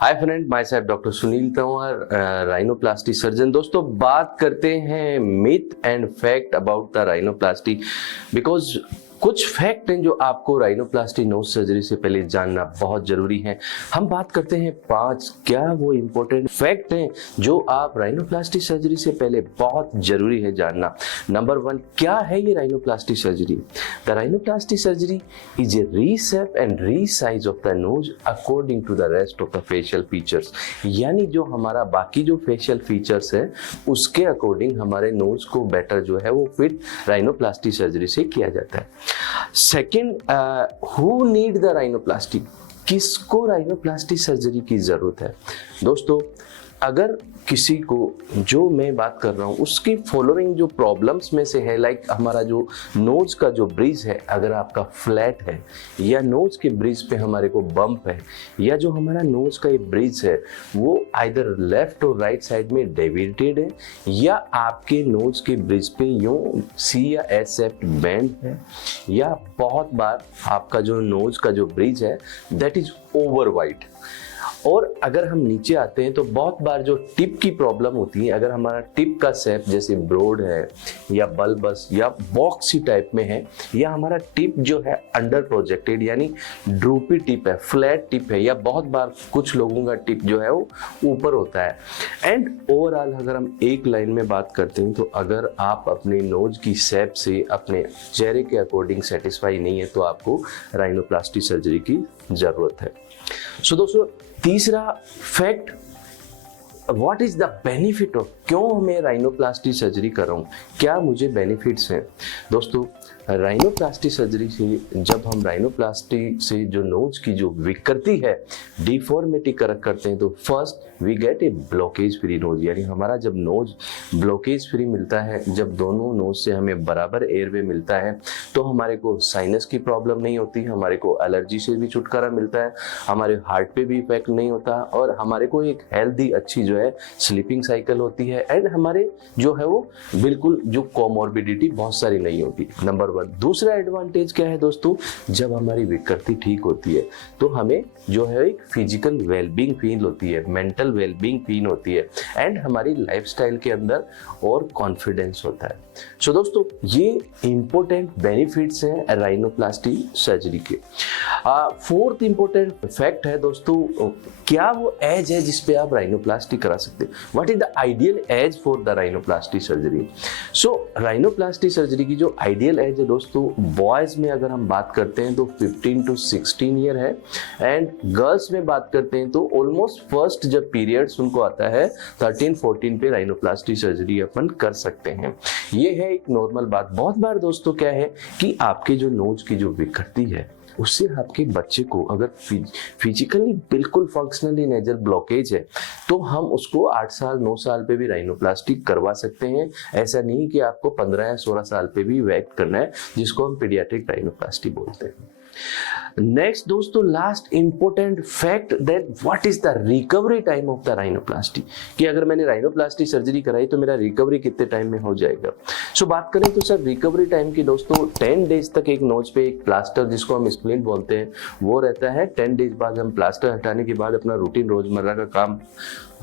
Hi friend, my self doctor Sunil Tanwar, rhinoplasty surgeon. दोस्तों, बात करते हैं myth and fact about the rhinoplasty. Because कुछ फैक्ट हैं जो आपको राइनोप्लास्टी नोज सर्जरी से पहले जानना बहुत जरूरी है। हम बात करते हैं 5 क्या वो इंपॉर्टेंट फैक्ट हैं जो आप राइनोप्लास्टी सर्जरी से पहले बहुत जरूरी है जानना। नंबर 1, क्या है ये rhinoplasty surgery? The rhinoplasty surgery is a reshape and resize of the nose according to the rest of the facial features. यानी जो हमारा बाकी जो फेशियल फीचर्स है उसके अकॉर्डिंग हमारे नोज को बेटर जो है वो फिट राइनोप्लास्टी सर्जरी से किया जाता है। Second, who need the rhinoplasty? किसको राइनोप्लास्टी सर्जरी की जरूरत है? दोस्तों, अगर किसी को, जो मैं बात कर रहा हूँ, उसकी फॉलोइंग जो प्रॉब्लम्स में से है, लाइक हमारा जो नोज का जो ब्रिज है अगर आपका फ्लैट है, या नोज के ब्रिज पे हमारे को बम्प है, या जो हमारा नोज का ये ब्रिज है वो आइदर लेफ्ट और राइट साइड में डेविएटेड है, या आपके नोज के ब्रिज पे यूं सी या एस शेप्ड बेंड है, या बहुत बार आपका जो नोज का जो ब्रिज है दैट इज ओवर वाइड। और अगर हम नीचे आते हैं तो बहुत बार जो टिप की प्रॉब्लम होती है, अगर हमारा टिप का शेप जैसे ब्रॉड है या बल्बस या बॉक्सी टाइप में है, या हमारा टिप जो है अंडर प्रोजेक्टेड यानी ड्रूपी टिप है, फ्लैट टिप है, या बहुत बार कुछ लोगों का टिप जो है वो ऊपर होता है। एंड ओवरऑल अगर हम एक लाइन में बात करते हैं तो अगर आप अपने नोज की शेप से अपने चेहरे के अकॉर्डिंग सेटिस्फाई नहीं है तो आपको राइनोप्लास्टी सर्जरी की जरूरत है। सो दोस्तों, तीसरा fact, what is the benefit of, क्यों मैं राइनोप्लास्टी सर्जरी कर रहा हूँ, क्या मुझे बेनिफिट्स हैं? दोस्तों, राइनोप्लास्टी सर्जरी से जब हम राइनोप्लास्टी से जो नोज की जो विकृति है, डिफॉर्मिटी करेक्ट करते हैं, तो first we get a blockage free nose. यानी हमारा जब नोज ब्लॉकेज फ्री मिलता है, जब दोनों नोज से हमें बराबर एयरवे मिलता है, तो हमारे को साइनस की प्रॉब्लम नहीं होती, हमारे को एलर्जी से भी छुटकारा मिलता है, हमारे हार्ट पे भी इफेक्ट नहीं होता, और हमारे को एक हेल्दी अच्छी जो है स्लीपिंग साइकिल होती है, एंड हमारे जो है वो बिल्कुल जो कोमॉर्बिडिटी बहुत सारी नहीं होती। नंबर 1। दूसरा एडवांटेज क्या है दोस्तों? जब हमारी विकृति ठीक होती है तो हमें जो है एक फिजिकल वेलबींग फील होती है, मेंटल वेलबींग फील होती है, एंड हमारी लाइफस्टाइल के अंदर और कॉन्फिडेंस होता है। सो दोस्तों, ये इंपॉर्टेंट बेनिफिट्स हैं राइनोप्लास्टी सर्जरी के। 4th इंपॉर्टेंट फैक्ट है दोस्तों, क्या वो एज है जिसपे आप राइनोप्लास्टी करा सकते हैं? What is the ideal age for the rhinoplasty surgery? So rhinoplasty surgery की जो आइडियल एज है दोस्तों, बॉयज में अगर हम बात करते हैं तो 15 to 16 ईयर है, एंड गर्ल्स में बात करते हैं तो ऑलमोस्ट फर्स्ट जब पीरियड्स उनको आता है 13-14 पे राइनोप्लास्टी सर्जरी अपन कर सकते हैं। ये है एक नॉर्मल बात। बहुत बार दोस्तों क्या है कि आपके जो नोज की जो विकृति है उससे आपके बच्चे को अगर फिजिकली बिल्कुल फंक्शनली नेजल ब्लॉकेज है तो हम उसको 8 साल 9 साल पे भी राइनोप्लास्टी करवा सकते हैं। ऐसा नहीं कि आपको 15 या 16 साल पे भी वैक्ट करना है, जिसको हम पीडियाट्रिक राइनोप्लास्टी बोलते हैं। नेक्स्ट दोस्तों, last important fact, that what is the recovery time of the rhinoplasty, कि अगर मैंने राइनोप्लास्टी सर्जरी कराई तो मेरा रिकवरी कितने टाइम में हो जाएगा। सो बात करें तो सर रिकवरी टाइम की दोस्तों, 10 डेज तक एक नोज पे एक प्लास्टर जिसको हम स्प्लिंट बोलते हैं वो रहता है। 10 डेज बाद हम प्लास्टर हटाने के बाद अपना रूटीन रोजमर्रा का काम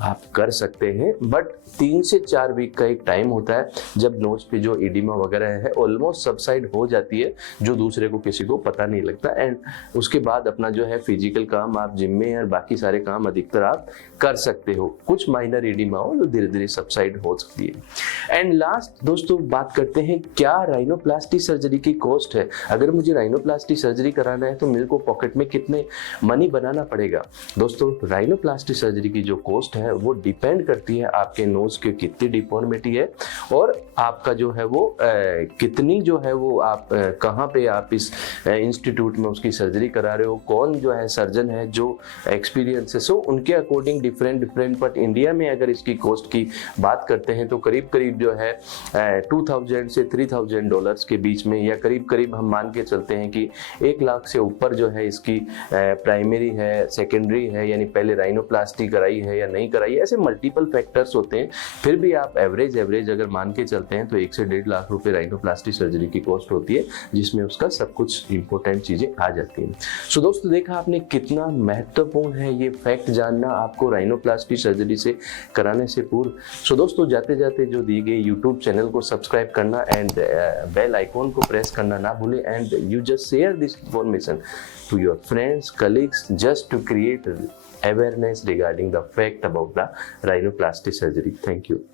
आप कर सकते हैं, बट 3 से 4 वीक का एक टाइम होता है जब नोज पे जो इडिमा वगैरह है ऑलमोस्ट सबसाइड हो जाती है, जो दूसरे को किसी को पता नहीं लगता, एंड उसके बाद अपना जो है फिजिकल काम आप जिम में और बाकी सारे काम अधिकतर आप कर सकते हो। कुछ माइनर इडिमा हो जो धीरे धीरे सबसाइड हो सकती है। एंड लास्ट दोस्तों, बात करते हैं क्या राइनोप्लास्टी सर्जरी की कॉस्ट है। अगर मुझे राइनोप्लास्टी सर्जरी कराना है तो मेरे को पॉकेट में कितने मनी बनाना पड़ेगा? दोस्तों, राइनोप्लास्टी सर्जरी की जो कॉस्ट है वो डिपेंड करती है आपके नोज के कितनी डिफॉर्मिटी है, और आपका जो है वो कितनी जो है वो आप कहाँ पे आप इस इंस्टीट्यूट में उसकी सर्जरी करा रहे हो, कौन जो है सर्जन है जो एक्सपीरियंस है। सो उनके अकॉर्डिंग डिफरेंट, बट इंडिया में अगर इसकी कॉस्ट की बात करते हैं तो करीब करीब जो है 2000 से $3000 के बीच में, या करीब करीब हम मान के चलते हैं कि 1 लाख से ऊपर जो है इसकी प्राइमरी है, सेकेंडरी है, यानी पहले राइनोप्लास्टी कराई है या नहीं कराई, ऐसे मल्टीपल फैक्टर्स होते हैं। फिर भी आप एवरेज अगर मान के चलते हैं तो 1 से 1.5 लाख रुपए राइनोप्लास्टी सर्जरी की कॉस्ट होती है, जिसमें उसका सब कुछ इंपॉर्टेंट चीजें आ जाती हैं। नहीं। सो दोस्तों देखा आपने कितना महत्वपूर्ण है ये फैक्ट जानना आपको राइनोप्लास्टी सर्जरी से कराने से पूर्व। सो दोस्तों जाते जाते जो दिए गए यूट्यूब चैनल को सब्सक्राइब करना एंड बेल आइकॉन को प्रेस करना ना भूलें, and you just share this information to your friends, colleagues, just to create awareness regarding the fact about the rhinoplasty surgery. Thank you.